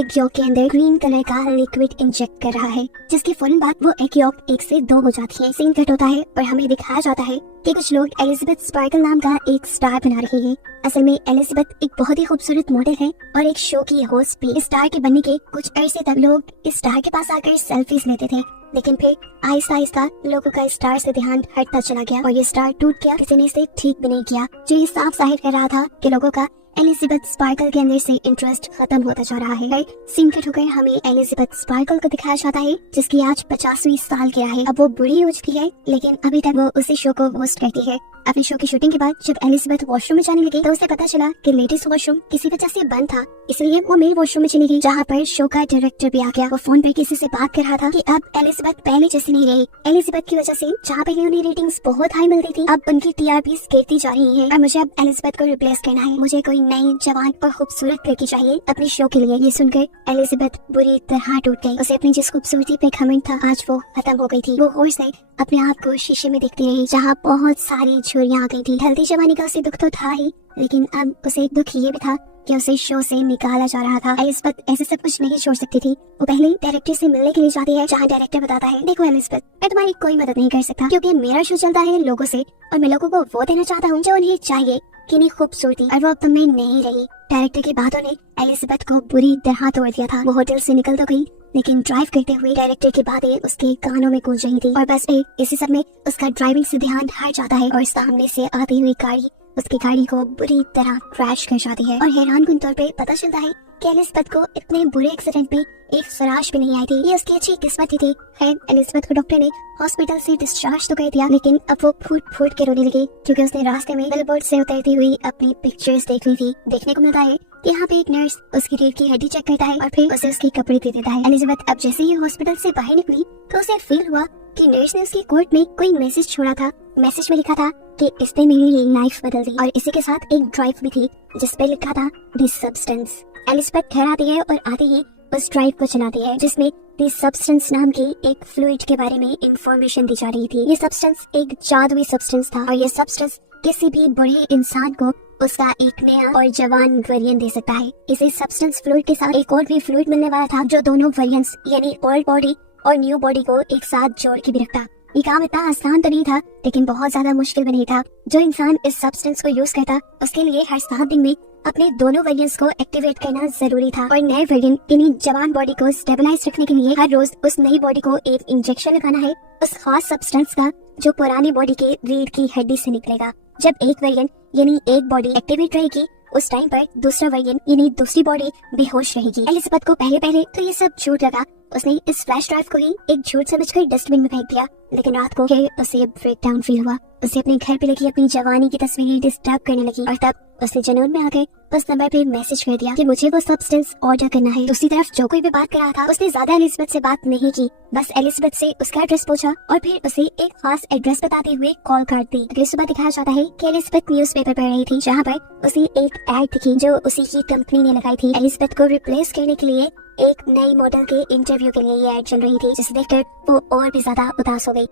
Egg York के अंदर green colour का लिक्विड इंजेक्ट कर रहा है, जिसके फौरन बाद वो एग यॉक 1 से 2 हो जाती है। सीन कट होता है और हमें दिखाया जाता है कि कुछ लोग एलिजाबेथ स्पार्कल नाम का एक स्टार बना रहे हैं। असल में एलिजाबेथ एक बहुत ही खूबसूरत मॉडल है और एक शो की होस्ट भी। इस स्टार के बनने के कुछ अरसे तक लोग इस स्टार के पास आकर सेल्फीज लेते थे, लेकिन फिर आहिस्ता आहिस्ता लोगों का स्टार से ध्यान हटता चला गया और ये स्टार टूट गया। किसी ने इसे ठीक भी नहीं किया, जो ये साफ जाहिर कर रहा था कि लोगों का एलिजाबेथ स्पार्कल के अंदर से इंटरेस्ट खत्म होता जा रहा है। सीन कट होकर हमें एलिजाबेथ स्पार्कल को दिखाया जाता है, जिसकी आज 50वीं साल की है। अब वो बूढ़ी हो चुकी है, लेकिन अभी तक वो उसी शो को होस्ट करती है। अपने शो की शूटिंग के बाद जब एलिजाबेथ वॉशरूम में जाने लगी तो उसे पता चला कि लेडीज वॉशरूम किसी वजह से बंद था, इसलिए वो मेल वॉशरूम में चली गई, जहाँ पर शो का डायरेक्टर भी आ गया। वो फोन पर किसी से बात कर रहा था कि अब एलिजाबेथ पहले जैसी नहीं रही। एलिजाबेथ की वजह से जहाँ पहले उन्हें रेटिंग्स बहुत हाई मिलती थी, अब उनकी टीआरपीज गिरती जा रही है और मुझे अब एलिजाबेथ को रिप्लेस करना है। मुझे कोई नई जवान और खूबसूरत लड़की चाहिए अपने शो के लिए। ये सुनकर एलिजाबेथ बुरी तरह टूट गई। उसे अपनी जिस खूबसूरती पे घमंड था आज वो खत्म हो गई थी। वो होश से अपने आप को शीशे में देखती रही, जहाँ बहुत सारी झुर्रियां आ गई थी। ढलती जवानी का उसे दुख तो था ही, लेकिन अब उसे एक दुख ये भी था कि उसे शो से निकाला जा रहा था। एलिजाबेथ ऐसे सब कुछ नहीं छोड़ सकती थी। वो पहले डायरेक्टर से मिलने के लिए जाती है, जहाँ डायरेक्टर बताता है, देखो एलिजाबेथ, मैं तुम्हारी कोई मदद नहीं कर सकता क्योंकि मेरा शो चलता है लोगों से और मैं लोगों को वो देना चाहता हूँ जो उन्हें चाहिए, कितनी खूबसूरती, और वो अब तुम में नहीं रही। डायरेक्टर की बातों ने एलिजाबेथ को बुरी तरह तोड़ दिया था। वो होटल से निकल तो गई, लेकिन ड्राइव करते हुए डायरेक्टर की बातें उसके कानों में गूंज रही थी और बस इसी सब में उसका ड्राइविंग से ध्यान हट जाता है और सामने से आती हुई गाड़ी उसकी गाड़ी को बुरी तरह क्रैश कर जाती है और हैरानकुन तौर पे पता चलता है कि एलिजाबेथ को इतने बुरे एक्सीडेंट में एक खराश भी नहीं आई थी। ये उसकी अच्छी किस्मत ही थी। खैर, एलिजाबेथ को डॉक्टर ने हॉस्पिटल से डिस्चार्ज तो कर दिया, लेकिन अब वो फूट फूट के रोने लगी क्योंकि उसने रास्ते में बिलबोर्ड से उतरती हुई अपनी पिक्चर्स देख ली थी। देखने को मिलता है कि यहाँ पे एक नर्स उसकी रीढ़ की हड्डी चेक करता है और फिर उसे उसके कपड़े दे देता है। एलिजाबेथ अब जैसे ही हॉस्पिटल से बाहर निकली तो उसे फील हुआ कि नर्स ने उसकी कोट में कोई मैसेज छोड़ा था। मैसेज में लिखा था कि इसने मेरी लाइफ बदल दी और इसी के साथ एक ड्राइव भी थी जिस पे लिखा था दिस सब्सटेंस। एलिजाबेथ घर आती है और आते ही उस ड्राइव को चलाती है जिसमें दिस सब्सटेंस नाम की एक फ्लूइड के बारे में इंफॉर्मेशन दी जा रही थी। ये सब्सटेंस एक जादुई सब्सटेंस था और ये सब्सटेंस किसी भी बूढ़े इंसान को उसका एक नया और जवान वेरिएंट दे सकता है। इसी सब्सटेंस फ्लूइड के साथ एक और भी फ्लूइड मिलने वाला था जो दोनों वेरिएंट्स यानी ओल्ड बॉडी और न्यू बॉडी को एक साथ जोड़ के भी रखता। ये काम इतना आसान तो नहीं था, लेकिन बहुत ज्यादा मुश्किल भी नहीं था। जो इंसान इस सब्सटेंस को यूज करता उसके लिए हर 7 दिन में अपने दोनों वेरिएंट्स को एक्टिवेट करना जरूरी था और नए वेरिएंट यानी जवान बॉडी को स्टेबलाइज रखने के लिए हर रोज उस नई बॉडी को एक इंजेक्शन लगाना है उस खास सब्सटेंस का जो पुरानी बॉडी के रीढ़ की हड्डी से निकलेगा। जब एक वेरिएंट यानी एक बॉडी एक्टिवेट रहेगी उस टाइम पर दूसरा वेरिएंट यानी दूसरी बॉडी बेहोश रहेगी। एलिजाबेथ को पहले तो ये सब झूठ लगा। उसने इस फ्लैश ड्राइव को ही एक झूठ समझकर डस्टबिन में फेंक दिया, लेकिन रात को फिर उसे ब्रेक डाउन फील हुआ। उसे अपने घर पे लगी अपनी जवानी की तस्वीरें डिस्टर्ब करने लगी और तब उसने जुनून में आकर उस नंबर पे मैसेज कर दिया कि मुझे वो सब्सटेंस ऑर्डर करना है। दूसरी तरफ जो कोई भी बात कर रहा था उसने ज्यादा एलिजाबेथ से बात नहीं की, बस एलिजाबेथ से उसका एड्रेस पूछा और फिर उसे एक खास एड्रेस बताते हुए कॉल कर दी। अगली सुबह दिखाया जाता है कि एलिजाबेथ न्यूज़पेपर पढ़ रही थी, जहाँ पर उसे एक एड दिखी जो उसी की कंपनी ने लगाई थी। एलिजाबेथ को रिप्लेस करने के लिए एक नई मॉडल के इंटरव्यू के लिए ये एड चल रही थी, जिसे देखकर वो और भी ज्यादा उदास हो गई।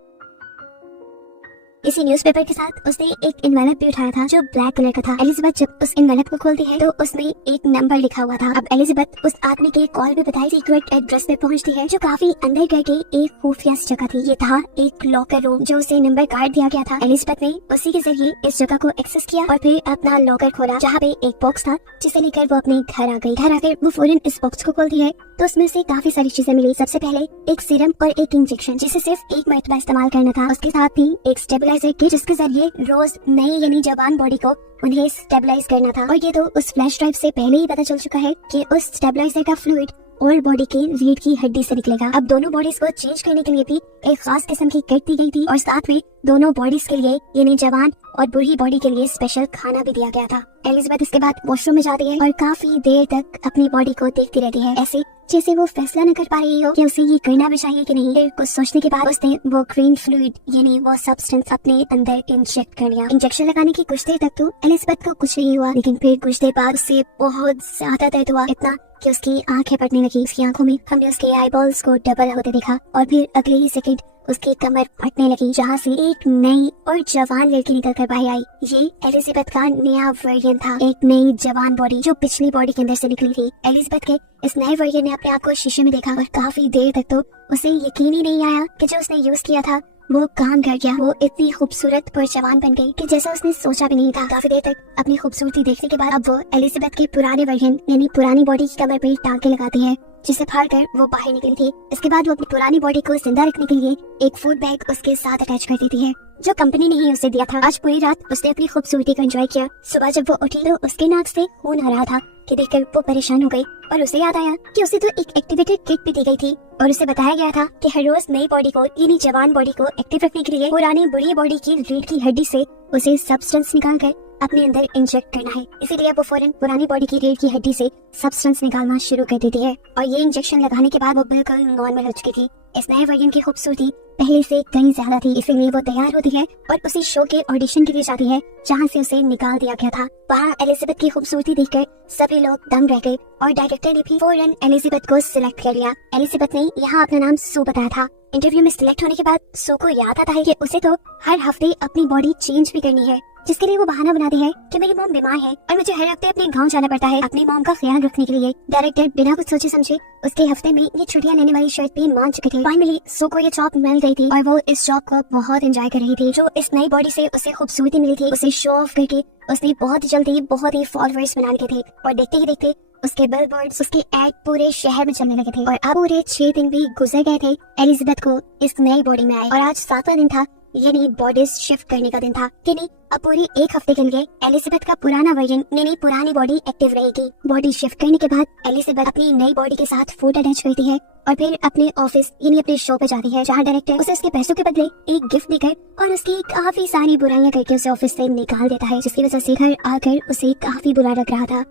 इसी न्यूज़पेपर के साथ उसने एक एनवेलप भी उठाया था जो ब्लैक कलर का था। एलिजाबेथ जब उस एनवेलप को खोलती है तो उसमें एक नंबर लिखा हुआ था। अब एलिजाबेथ उस आदमी के कॉल पे बताई सीक्रेट एड्रेस पे पहुंचती है जो काफी अंदर करके एक खुफिया जगह थी। ये था एक लॉकर रूम जो उसे नंबर कार्ड दिया गया था। एलिजाबेथ ने उसी के जरिए इस जगह को एक्सेस किया और फिर अपना लॉकर खोला, जहाँ पे एक बॉक्स था जिसे लेकर वो अपने घर आ गई। घर आकर वो फौरन इस बॉक्स को खोलती है तो उसमें से काफी सारी चीजें मिली। सबसे पहले एक सीरम और एक इंजेक्शन जिसे सिर्फ एक मरतबा इस्तेमाल करना था। उसके साथ ही एक स्टेबलाइजर किट जिसके जरिए रोज नई यानी जवान बॉडी को उन्हें स्टेबलाइज करना था। और ये तो उस फ्लैश ड्राइव से पहले ही पता चल चुका है कि उस स्टेबलाइजर का फ्लूइड ओल्ड बॉडी की रीढ़ की हड्डी से निकलेगा। अब दोनों बॉडीज को चेंज करने के लिए भी एक खास किस्म की किट दी गई थी और साथ में दोनों बॉडीज के लिए यानी जवान और बूढ़ी बॉडी के लिए स्पेशल खाना भी दिया गया था। एलिजाबेथ इसके बाद वॉशरूम में जाती है और काफी देर तक अपनी बॉडी को देखती रहती है, ऐसे जैसे वो फैसला न कर पा रही हो कि उसे ये करना भी चाहिए कि नहीं। फिर कुछ सोचने के बाद उसने वो ग्रीन फ्लूइड यानी वो सब्सटेंस अपने अंदर इंजेक्ट कर लिया। इंजेक्शन लगाने की कुछ देर तक तो एलिजाबेथ को कुछ नहीं हुआ, लेकिन फिर कुछ देर बाद उससे बहुत ज्यादा दर्द हुआ, इतना कि उसकी आंखें फटने लगी। उसकी आंखों में हमने उसके आईबॉल्स को डबल होते देखा और फिर अगले ही सेकंड उसकी कमर फटने लगी, जहाँ से एक नई और जवान लड़की निकल कर बाहर आई। ये एलिजाबेथ का नया वर्जन था, एक नई जवान बॉडी जो पिछली बॉडी के अंदर से निकली थी। एलिजाबेथ के इस नए वर्जन ने अपने आप को शीशे में देखा और काफी देर तक तो उसे यकीन ही नहीं आया कि जो उसने यूज किया था वो काम कर गया। वो इतनी खूबसूरत और जवान बन गई कि जैसा उसने सोचा भी नहीं था। काफी देर तक अपनी खूबसूरती देखने के बाद अब वो एलिजाबेथ के पुराने वर्जन यानी पुरानी बॉडी की कमर पे टांके लगाती है, जिसे फाड़कर वो बाहर निकली थी। इसके बाद वो अपनी पुरानी बॉडी को जिंदा रखने के लिए एक फूड बैग उसके साथ अटैच कर देती है, जो कंपनी ने ही उसे दिया था। आज पूरी रात उसने अपनी खूबसूरती को एंजॉय किया। सुबह जब वो उठी तो उसके नाक से खून आ रहा था, कि देखकर वो परेशान हो गई और उसे याद आया कि उसे तो एक एक्टिवेटेड किट भी दी गई थी और उसे बताया गया था कि हर रोज नई बॉडी को यानी जवान बॉडी को एक्टिव रखने के लिए पुरानी बुरी बॉडी की रीढ़ की हड्डी से उसे सब्सटेंस निकाल कर अपने अंदर इंजेक्ट करना है। इसीलिए वो फौरन पुरानी बॉडी की रीढ़ की हड्डी से सब्सटेंस निकालना शुरू कर देती है और ये इंजेक्शन लगाने के बाद वो बिल्कुल नॉर्मल हो चुकी थी। इस नए वर्जन की खूबसूरती पहले से कहीं ज्यादा थी, इसीलिए वो तैयार होती है और उसी शो के ऑडिशन के लिए जाती है जहाँ से उसे निकाल दिया गया था। वहाँ एलिजाबेथ की खूबसूरती देखकर सभी लोग दंग रह गए और डायरेक्टर ने भी फौरन एलिजाबेथ को सिलेक्ट कर लिया। एलिजाबेथ ने यहाँ अपना नाम सू बताया था। इंटरव्यू में सिलेक्ट होने के बाद सू को याद आता है कि उसे तो हर हफ्ते अपनी बॉडी चेंज भी करनी है, जिसके लिए वो बहाना बनाती है कि मेरी मॉम बीमार है और मुझे हर हफ्ते अपने गांव जाना पड़ता है अपनी मॉम का ख्याल रखने के लिए। डायरेक्टर बिना कुछ सोचे समझे उसके हफ्ते में ये छुट्टियां लेने वाली शर्त भी मान चुके थे। फाइनली सू को ये जॉब मिल गई थी और वो इस जॉब को बहुत एंजॉय कर रही थी। जो इस नई बॉडी से उसे खूबसूरती मिली थी उसे शो ऑफ करके उसने बहुत जल्दी बहुत ही फॉलोअर्स बना लिए थे और देखते ही देखते उसके बिलबोर्ड्स उसके एड पूरे शहर में चलने लगे थे। और अब पूरे 6 दिन भी गुजर गए थे एलिजाबेथ को इस नई बॉडी में आए और आज 7वां दिन था, यानी बॉडीज शिफ्ट करने का दिन था। कि नहीं, अब पूरे 1 हफ्ते के लिए एलिजाबेथ का पुराना वर्जन यानी पुरानी बॉडी एक्टिव रहेगी। बॉडी शिफ्ट करने के बाद एलिजाबेथ अपनी नई बॉडी के साथ फोटो अटैच करती है और फिर अपने ऑफिस यानी अपने शो पे जाती है, जहाँ डायरेक्टर उसे उसके पैसों के बदले एक गिफ्ट देकर और उसकी काफी सारी बुराइयां करके उसे ऑफिस से निकाल देता है, जिसकी वजह से घर आकर उसे काफी बुरा लग रहा था।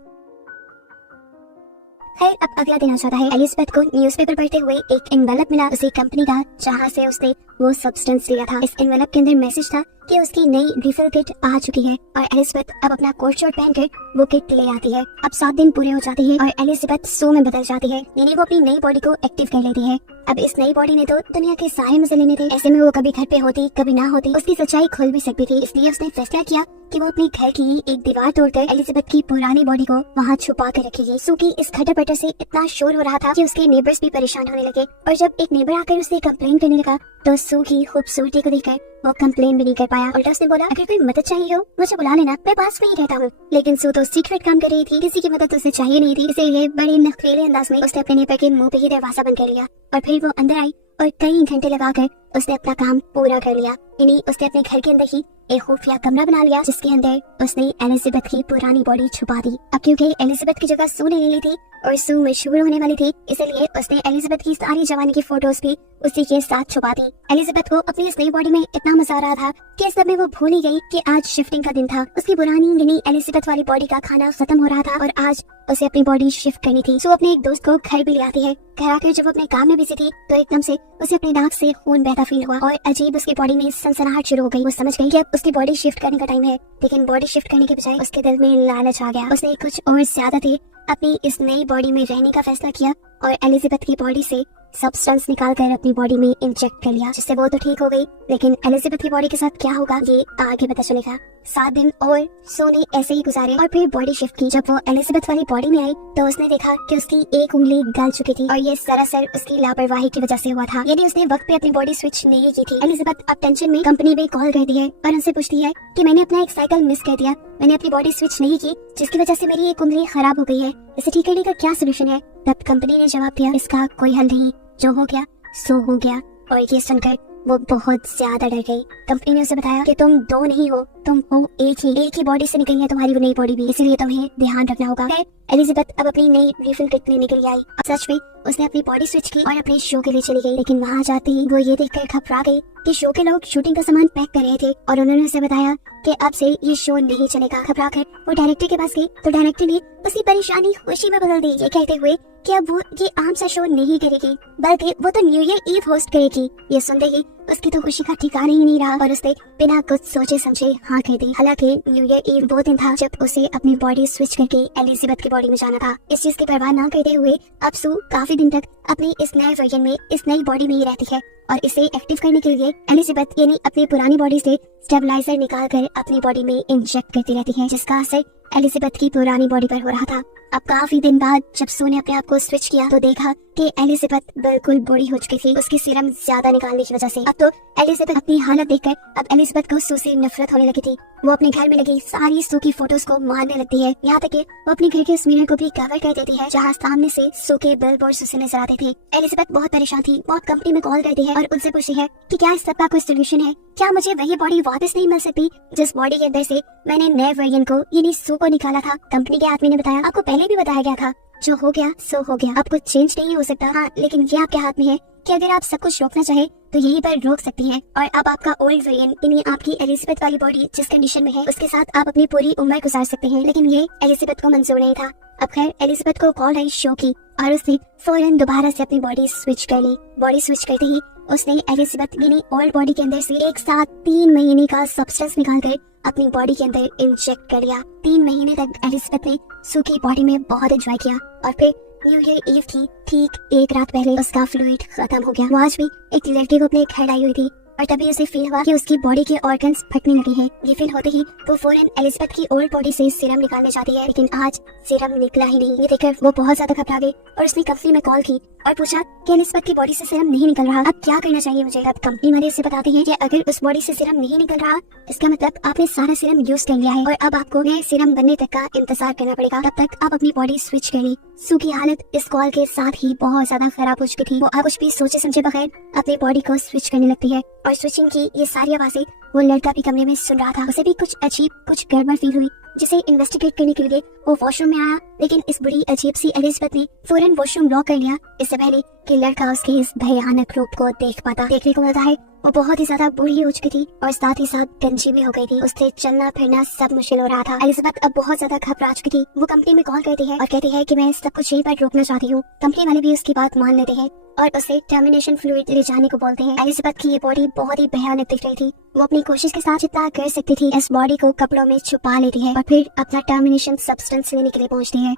खैर, अब अगला दिन आ जाता है। एलिजाबेथ को न्यूज़पेपर पढ़ते हुए एक एनवेलप मिला उसे कंपनी का, जहाँ से उसने वो सब्सटेंस लिया था। इस एनवेलप के अंदर मैसेज था कि उसकी नई रिफिल किट आ चुकी है और एलिजाबेथ अब अपना कोट शर्ट पहनकर वो किट ले आती है। अब 7 दिन पूरे हो जाते हैं और एलिजाबेथ सो में बदल जाती है, यानी वो अपनी नई बॉडी को एक्टिव कर लेती है। अब इस नई बॉडी ने तो दुनिया के सारे मजे लेने थे, ऐसे में वो कभी घर पे होती कभी ना होती, उसकी सच्चाई खुल भी सकती थी। इसलिए उसने फैसला किया कि वो अपने घर की एक दीवार तोड़कर एलिजाबेथ की पुरानी बॉडी को वहाँ छुपा कर रखेगी। सू की इस खटर पटर से इतना शोर हो रहा था कि उसके नेबर्स भी परेशान होने लगे और जब एक नेबर आकर उससे कंप्लेन करने लगा तो सू की खूबसूरती को देखकर वो कंप्लेन भी नहीं कर पाया। उल्टा उसने बोला, अगर कोई मदद चाहिए हो मुझे बुला लेना, मैं पास में ही रहता हूँ। लेकिन सू तो सीक्रेट काम कर रही थी, किसी की मदद उसे चाहिए नहीं थी, इसीलिए बड़े नखरेले अंदाज में उसने अपने नेबर के मुंह पे ही दरवाजा बंद कर लिया और फिर वो अंदर आई और कई घंटे लगाकर उसने अपना काम पूरा कर लिया। यानी उसने अपने घर के अंदर ही एक खुफिया कमरा बना लिया, जिसके अंदर उसने एलिजाबेथ की पुरानी बॉडी छुपा दी। अब क्योंकि एलिजाबेथ की जगह सू ने ले ली थी और सू मशहूर होने वाली थी, इसलिए उसने एलिजाबेथ की सारी जवानी की फोटोज भी उसी के साथ छुपा दी। एलिजाबेथ को अपनी इस नई बॉडी में इतना मजा आ रहा था कि इस समय वो भूल ही गई कि आज शिफ्टिंग का दिन था। उसकी पुरानी यानी एलिजाबेथ वाली बॉडी का खाना खत्म हो रहा था और आज उसे अपनी बॉडी शिफ्ट करनी थी। सो अपने एक दोस्त को घर भी ले आती है। घर आकर जब वो अपने काम में बिजी थी तो एकदम से उसे अपने नाक से खून बहता फील हुआ और अजीब उसकी बॉडी में सनसनाहट शुरू हो गई। वो समझ गई कि अब उसकी बॉडी शिफ्ट करने का टाइम है, लेकिन बॉडी शिफ्ट करने के बजाय उसके दिल में लालच आ गया। उसने कुछ और ज्यादा थी अपनी इस नई बॉडी में रहने का फैसला किया और एलिजाबेथ की बॉडी से सब्सटेंस निकालकर अपनी बॉडी में इंजेक्ट कर लिया, जिससे वो तो ठीक हो गई, लेकिन एलिजाबेथ की बॉडी के साथ क्या होगा ये आगे पता चलेगा। 7 दिन और सो ने ऐसे ही गुजारे और फिर बॉडी शिफ्ट की। जब वो एलिजाबेथ वाली बॉडी में आई तो उसने देखा कि उसकी एक उंगली गल चुकी थी और ये सरासर उसकी लापरवाही की वजह से हुआ था, यानी उसने वक्त पे अपनी बॉडी स्विच नहीं की थी। एलिजाबेथ अब टेंशन में कंपनी में कॉल करती है और उनसे पूछती है कि मैंने अपना एक साइकिल मिस कर दिया, मैंने अपनी बॉडी स्विच नहीं की, जिसकी वजह से मेरी एक उंगली खराब हो गई है, इसे ठीक करने का क्या सोल्यूशन है। तब कंपनी ने जवाब दिया, इसका कोई हल नहीं, जो हो गया सो हो गया। और ये सुनकर वो बहुत ज्यादा डर गई। कंपनी ने उसे बताया कि तुम 2 नहीं हो, तुम हो एक ही बॉडी से निकली है तुम्हारी वो नई बॉडी भी, इसलिए तुम्हें ध्यान रखना होगा। एलिजाबेथ अब अपनी नई रिफिल किट लेने के लिए आई। सच में उसने अपनी बॉडी स्विच की और अपने शो के लिए चली गई, लेकिन वहाँ जाते ही वो ये देखकर घबरा गई कि शो के लोग शूटिंग का सामान पैक कर रहे थे और उन्होंने उसे बताया कि अब से ये शो नहीं चलेगा। घबरा कर वो डायरेक्टर के पास गई तो डायरेक्टर ने उसकी परेशानी खुशी में बदल दी, ये कहते हुए कि अब वो ये आम सा शो नहीं करेगी बल्कि वो तो न्यू ईयर ईव होस्ट करेगी। ये सुनते ही उसकी तो खुशी का ठिकाना ही नहीं रहा और उसने बिना कुछ सोचे समझे हाँ कह दी। हालांकि न्यू ईयर ईव वो दिन था जब उसे अपनी बॉडी स्विच करके एलिजाबेथ की बॉडी में जाना था। इस चीज की परवाह न करते हुए अब सू काफी दिन तक अपनी इस नए वर्जन में इस नई बॉडी में ही रहती है और इसे एक्टिव करने के लिए एलिजाबेथ यानी अपनी पुरानी बॉडी से स्टेबलाइजर निकाल कर अपनी बॉडी में इंजेक्ट करती रहती है, जिसका असर एलिजाबेथ की पुरानी बॉडी पर हो रहा था। अब काफी दिन बाद जब सू ने अपने आप को स्विच किया तो देखा कि एलिजाबेथ बिल्कुल बूढ़ी हो चुकी थी, उसकी सीरम ज्यादा निकालने की वजह से। अब तो एलिजाबेथ अपनी हालत देखकर अब एलिजाबेथ को सू से नफरत होने लगी थी। वो अपने घर में लगी सारी सू की फोटोज को मारने लगती है, यहाँ तक कि वो अपने घर के उस मिरर को भी कवर कर देती है जहाँ सामने से सू के बिलबोर्ड्स उसे नजर आते थे। एलिजाबेथ बहुत परेशान थी, बहुत कंपनी में कॉल करती है और उनसे पूछती है कि क्या इस सब का कोई सोल्यूशन है, क्या मुझे वही बॉडी वापस नहीं मिल सकती जिस बॉडी के अंदर से मैंने नए वर्जन को यानी सू को निकाला था। कंपनी के आदमी ने बताया आपको पहले भी बताया गया था, जो हो गया सो हो गया, अब कुछ चेंज नहीं हो सकता। हाँ, लेकिन ये आपके हाथ में है कि अगर आप सब कुछ रोकना चाहे तो यहीं पर रोक सकती हैं और अब आपका ओल्ड वर्जन यानी आपकी एलिजाबेथ वाली बॉडी जिस कंडीशन में है उसके साथ आप अपनी पूरी उम्र गुजार सकते हैं। लेकिन ये एलिजाबेथ को मंजूर नहीं था। अब खैर एलिजाबेथ को कॉल आई शो की और उसने फौरन दोबारा से अपनी बॉडी स्विच कर ली। बॉडी स्विच करते ही उसने एलिजाबेथ यानी ओल्ड बॉडी के अंदर से एक साथ 3 महीने का सब्सटेंस निकालकर अपनी बॉडी के अंदर इंजेक्ट कर लिया। 3 महीने तक एलिजाबेथ ने सू की बॉडी में बहुत एंजॉय किया और फिर न्यू ईयर ईव थी, ठीक एक रात पहले उसका फ्लूइड खत्म हो गया। वो आज भी एक लड़के को अपने घर आई हुई थी और तभी उसे फील हुआ कि उसकी बॉडी के ऑर्गन्स फटने लगे हैं। ये फील होते ही वो फौरन एलिजाबेथ की ओल्ड बॉडी से सीरम निकालने जाती है, लेकिन आज सीरम निकला ही नहीं। ये देखकर वो बहुत ज्यादा घबरा गई और उसने कंपनी में कॉल की और पूछा कि एलिजाबेथ की बॉडी से सीरम नहीं निकल रहा, अब क्या करना चाहिए मुझे। अब कंपनी वाले उसे बताते हैं कि अगर उस बॉडी से सीरम नहीं निकल रहा इसका मतलब आपने सारा सीरम यूज कर लिया है और अब आपको नए सीरम बनने तक का इंतजार करना पड़ेगा, तब तक आप अपनी बॉडी स्विच कर ली। सू की हालत इस कॉल के साथ ही बहुत ज्यादा खराब हो चुकी थी। वो अब कुछ भी सोचे समझे बगैर अपनी बॉडी को स्विच करने लगती है और स्विचिंग की ये सारी आवाजें वो लड़का भी कमरे में सुन रहा था। उसे भी कुछ अजीब कुछ गड़बड़ फील हुई, जिसे इन्वेस्टिगेट करने के लिए वो वॉशरूम में आया, लेकिन इस बड़ी अजीब सी एलिजाबेथ ने फौरन वॉशरूम लॉक कर लिया इससे पहले कि लड़का उसके इस भयानक रूप को देख पाता। देखने को मिलता है वो बहुत ही ज्यादा बूढ़ी हो चुकी थी और साथ ही साथ गंजी भी हो गई थी, उससे चलना फिरना सब मुश्किल हो रहा था। एलिजाबेथ अब बहुत ज्यादा घबरा चुकी थी। वो कंपनी में कॉल करती है और कहती है कि मैं सब कुछ यहीं पर रोकना चाहती हूँ। कंपनी वाले भी उसकी बात मान लेते हैं और उसे टर्मिनेशन फ्लूइड ले जाने को बोलते हैं। एलिजाबेथ की ये बॉडी बहुत ही भयानक दिख रही थी। वो अपनी कोशिश के साथ जितना कर सकती थी इस बॉडी को कपड़ों में छुपा लेती है और फिर अपना टर्मिनेशन सब्सटेंस लेने के लिए पहुंचती है।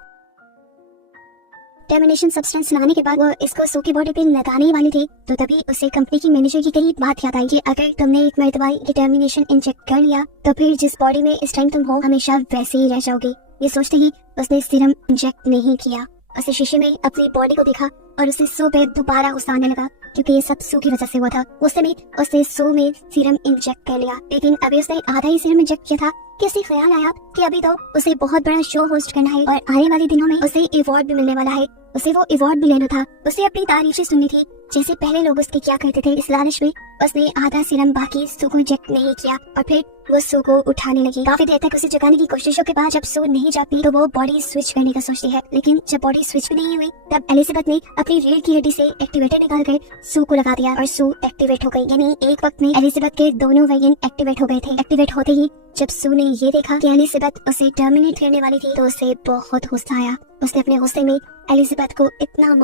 टर्मिनेशन सब्सटेंस लाने के बाद वो इसको सू की बॉडी पे लगाने ही वाली थी तो तभी उसे कंपनी की मैनेजर की कही बात याद आई कि अगर तुमने एक मरतबा ये टर्मिनेशन इंजेक्ट कर लिया तो फिर जिस बॉडी में इस टाइम तुम हो हमेशा वैसे ही रह जाओगी। ये सोचते ही उसने सीरम इंजेक्ट नहीं किया। उसे शीशे में अपनी बॉडी को देखा और उसे सू पे दोबारा गुस्सा आने लगा क्योंकि ये सब सू की वजह से हुआ था। उस समय उसने सू में सीरम इंजेक्ट कर लिया, लेकिन अभी उसने आधा ही सीरम इंजेक्ट किया था कि उसे ख्याल आया कि अभी तो उसे बहुत बड़ा शो होस्ट करना है और आने वाले दिनों में उसे अवार्ड भी मिलने वाला है। उसे वो अवार्ड भी लेना था। उसे अपनी तारीफें सुननी थी जैसे पहले लोग उसके क्या करते थे। इस लालच में उसने आधा सीरम बाकी सू को इंजेक्ट नहीं किया और फिर वो सू को उठाने लगी। काफी देर तक उसे जगाने की कोशिशों के बाद जब सू नहीं जाती तो वो बॉडी स्विच करने का सोचती है, लेकिन जब बॉडी स्विच भी नहीं हुई तब एलिजाबेथ ने अपनी रीढ़ की हड्डी से एक्टिवेटर निकाल कर सू को लगा दिया और सू एक्टिवेट हो गई। यानी एक वक्त में एलिजाबेथ के दोनों वर्जन एक्टिवेट हो गए थे। एक्टिवेट होते ही जब सू ने ये देखा कि एलिजाबेथ उसे टर्मिनेट करने वाली थी तो उसे बहुत गुस्सा आया। उसने अपने गुस्से में एलिजाबेथ को इतना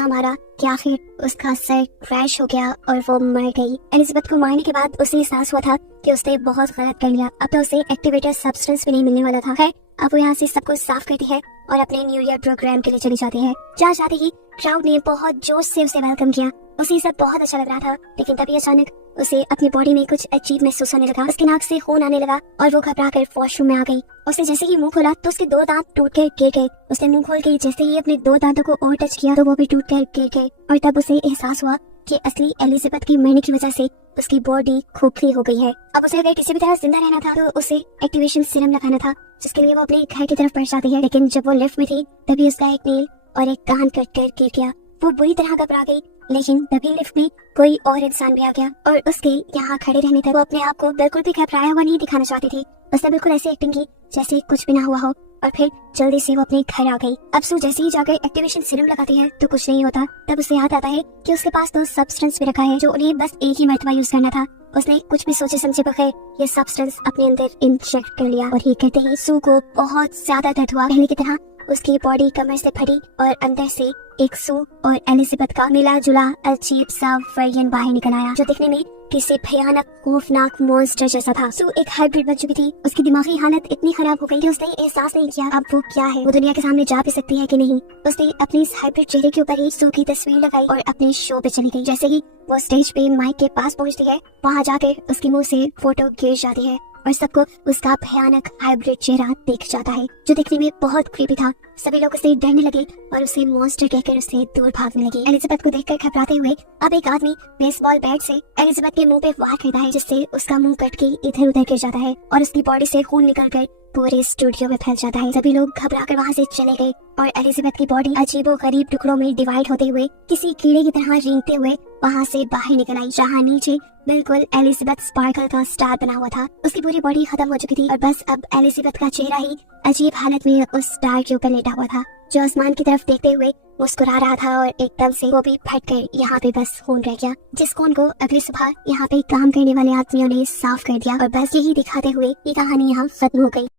मारा कि आखिर उसका सर क्रैश हो गया और वो मर गई। एलिजाबेथ को मारने के बाद उसे एहसास हुआ था कि उसने बहुत गलत कर लिया। अब तो उसे एक्टिवेटर सब्सटेंस भी नहीं मिलने वाला था। खैर अब वो यहाँ से सब कुछ साफ करती है और अपने न्यू ईयर प्रोग्राम के लिए चली जाती है। जहाँ जाते ही क्राउड ने बहुत जोश से उसे वेलकम किया। उसे सब बहुत अच्छा लग रहा था, लेकिन तभी अचानक उसे अपनी बॉडी में कुछ अजीब महसूस होने लगा। उसके नाक से खून आने लगा और वो घबरा कर वॉशरूम में आ गई। उसने जैसे ही मुंह खोला तो उसके 2 दांत टूट कर गिर गए। उसने मुंह खोल के जैसे ही अपने 2 दांतों को और टच किया तो वो भी टूट कर गिर गए और तब उसे एहसास हुआ कि असली एलिजाबेथ की मरने की वजह से उसकी बॉडी खोखली हो गई है। अब उसे अगर किसी भी तरह जिंदा रहना था तो उसे एक्टिवेशन सीरम लगाना था, जिसके लिए वो अपने घर की तरफ बढ़ जाती है। लेकिन जब वो लिफ्ट में थी तभी उसका एक नील और एक कान कट कर गिर गया। वो बुरी तरह घबरा गई, लेकिन तभी लिफ्ट में कोई और इंसान भी आ गया और उसके यहाँ खड़े रहने तक वो अपने आप को बिल्कुल भी घबराया हुआ नहीं दिखाना चाहती थी। उसने बिल्कुल ऐसे एक्टिंग की जैसे कुछ भी ना हुआ हो और फिर जल्दी से वो अपने घर आ गई। अब सू जैसे ही जाकर एक्टिवेशन सीरम लगाती है तो कुछ नहीं होता। तब उसे याद आता है कि उसके पास तो सब्सटेंस भी रखा है जो उन्हें बस एक ही मरतबा यूज करना था उसने कुछ भी सोचे समझे बगैर ये सब्सटेंस अपने अंदर इंजेक्ट कर लिया और ये करते ही सू को बहुत ज्यादा दर्द हुआ। पहले की तरह उसकी बॉडी कमर से फटी और अंदर से एक सू और एलिजाबेथ का मिला जुला अजीब सा वर्जन बाहर निकल आया, जो दिखने में किसी भयानक खौफनाक मॉन्स्टर जैसा था। सू एक हाइब्रिड बन चुकी थी। उसकी दिमागी हालत इतनी खराब हो गई कि उसने एहसास नहीं किया अब वो क्या है, वो दुनिया के सामने जा भी सकती है कि नहीं। उसने अपने इस हाइब्रिड चेहरे के ऊपर ही सू की तस्वीर लगाई और अपने शो पे चली गई। जैसे ही वो स्टेज पे माइक के पास पहुंचती है, वहाँ जाकर उसके मुंह से फोटो गिर जाती है और सबको उसका भयानक हाइब्रिड चेहरा दिख जाता है, जो दिखने में बहुत क्रीपी था। सभी लोग उससे डरने लगे और उसे मॉन्स्टर कहकर उससे दूर भागने लगे। एलिजाबेथ को देखकर घबराते हुए अब एक आदमी बेसबॉल बैट से एलिजाबेथ के मुंह पे वार करता है, जिससे उसका मुंह कट के इधर उधर गिर जाता है और उसकी बॉडी से खून निकलकर पूरे स्टूडियो में फैल जाता है। सभी लोग घबराकर वहाँ से चले गए और एलिजाबेथ की बॉडी अजीबो गरीब टुकड़ों में डिवाइड होते हुए किसी कीड़े की तरह रेंगते हुए वहाँ से बाहर निकल आई, जहाँ नीचे बिल्कुल एलिजाबेथ स्पार्कल का स्टार बना हुआ था। उसकी पूरी बॉडी खत्म हो चुकी थी और बस अब एलिजाबेथ का चेहरा ही अजीब हालत में उस स्टार के ऊपर लेटा हुआ था, जो आसमान की तरफ देखते हुए मुस्कुरा रहा था और एकदम से वो भी फट कर यहाँ पे बस खून रह गया, जिस खून को अगली सुबह यहाँ पे काम करने वाले आदमियों ने साफ कर दिया। और बस यही दिखाते हुए ये कहानी यहाँ खत्म हो गई।